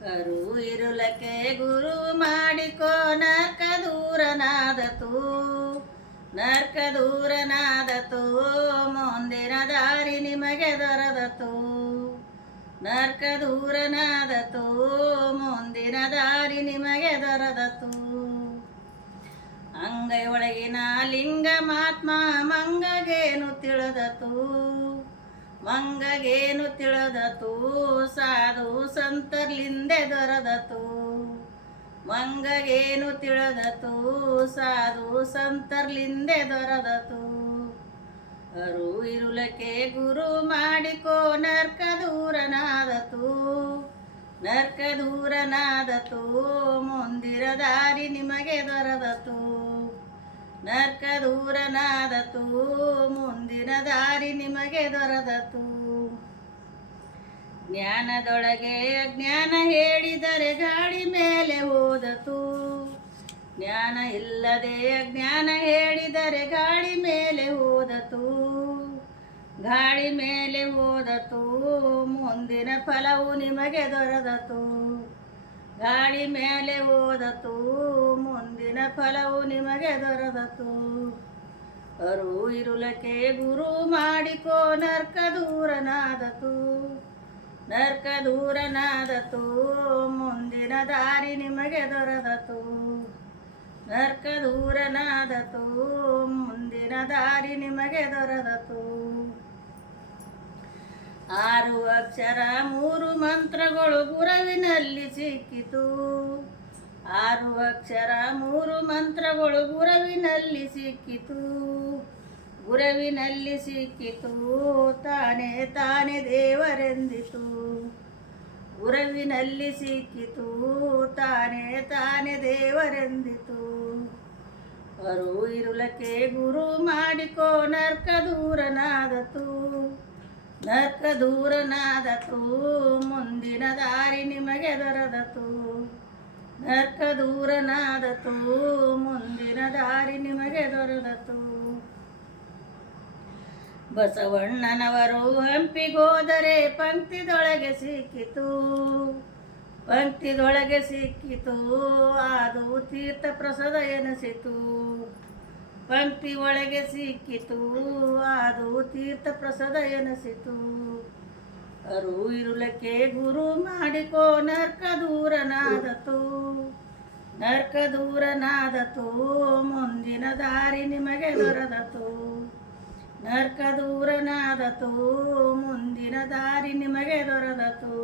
ಕರು ಇರುಲಕ್ಕೆ ಗುರು ಮಾಡಿಕೋ ನರ್ಕ ದೂರನಾದತು ನರ್ಕ ದೂರನಾದತು ಮುಂದಿನ ದಾರಿ ನಿಮಗೆ ದೊರದತು ನರ್ಕ ದೂರನಾದತು ಮುಂದಿನ ದಾರಿ ನಿಮಗೆ ದೊರದತು. ಅಂಗೈ ಒಳಗಿನ ಲಿಂಗ ಮಾತ್ಮ ಮಂಗಗೇನು ತಿಳಿದತು ಮಂಗಗೇನು ತಿಳದತು? ಸಾಧು ಸಂತರ್ಲಿಂದೆ ದೊರದತು. ಮಂಗಗೇನು ತಿಳದತು? ಸಾಧು ಸಂತರ್ಲಿಂದೆ ದೊರದತು. ಅರು ಇರುಲಕ್ಕೆ ಗುರು ಮಾಡಿಕೋ ನರ್ಕ ದೂರನಾದತು ನರ್ಕ ದೂರನಾದತು ಮುಂದಿರ ದಾರಿ ನಿಮಗೆ ದೊರದತು. ನರ್ಕ ದೂರನಾದತು ಮುಂದಿನ ದಾರಿ ನಿಮಗೆ ದೊರದತು. ಜ್ಞಾನದೊಳಗೆ ಅಜ್ಞಾನ ಹೇಳಿದರೆ ಗಾಡಿ ಮೇಲೆ ಓದತು ಜ್ಞಾನ ಇಲ್ಲದೆ ಅಜ್ಞಾನ ಹೇಳಿದರೆ ಗಾಡಿ ಮೇಲೆ ಹೋದತು. ಗಾಳಿ ಮೇಲೆ ಹೋದತು, ಮುಂದಿನ ಫಲವು ನಿಮಗೆ ದೊರದತು. ಗಾಳಿ ಮೇಲೆ ಓದತು, ಮುಂದಿನ ಫಲವು ನಿಮಗೆ ದೊರದತು. ಅರು ಇರುಲಕ್ಕೆ ಗುರು ಮಾಡಿಕೋ, ನರ್ಕ ದೂರನಾದತು. ನರ್ಕ ದೂರನಾದತು, ಮುಂದಿನ ದಾರಿ ನಿಮಗೆ ದೊರದತು. ನರ್ಕ ದೂರನಾದತು, ಮುಂದಿನ ದಾರಿ ನಿಮಗೆ ದೊರದತು. ಆರು ಅಕ್ಷರ, ಮೂರು ಮಂತ್ರಗಳು ಗುರವಿನಲ್ಲಿ ಸಿಕ್ಕಿತು. ಆರು ಅಕ್ಷರ, ಮೂರು ಮಂತ್ರಗಳು ಗುರವಿನಲ್ಲಿ ಸಿಕ್ಕಿತು. ಗುರವಿನಲ್ಲಿ ಸಿಕ್ಕಿತು, ತಾನೇ ತಾನೇ ದೇವರೆಂದಿತು. ಗುರವಿನಲ್ಲಿ ಸಿಕ್ಕಿತು, ತಾನೇ ತಾನೇ ದೇವರೆಂದಿತು. ಅರು ಇರುಲಕ್ಕೆ ಗುರು ಮಾಡಿಕೋ ನರ್ಕ ದೂರನಾದತು ನರ್ಕ ದೂರನಾದತು ಮುಂದಿನ ದಾರಿ ನಿಮಗೆ ದೊರದತು. ನರ್ಕ ದೂರನಾದತು ಮುಂದಿನ ದಾರಿ ನಿಮಗೆ ದೊರದತು. ಬಸವಣ್ಣನವರು ಹಂಪಿಗೋದರೆ ಪಂಕ್ತಿದೊಳಗೆ ಸಿಕ್ಕಿತು. ಪಂಕ್ತಿದೊಳಗೆ ಸಿಕ್ಕಿತು ಅದು ತೀರ್ಥ ಪ್ರಸಾದ ಎನಿಸಿತು. ಪಂಕ್ತಿ ಒಳಗೆ ಸಿಕ್ಕಿತು, ಅದು ತೀರ್ಥ ಪ್ರಸಾದ ಎನಿಸಿತು. ಅರು ಇರುಲಕ್ಕೆ ಗುರು ಮಾಡಿಕೋ ನರ್ಕ ದೂರನಾದತು ನರ್ಕ ದೂರನಾದತು ಮುಂದಿನ ದಾರಿ ನಿಮಗೆ ದೊರದತು. ನರ್ಕ ದೂರನಾದತು ಮುಂದಿನ ದಾರಿ ನಿಮಗೆ ದೊರದತು.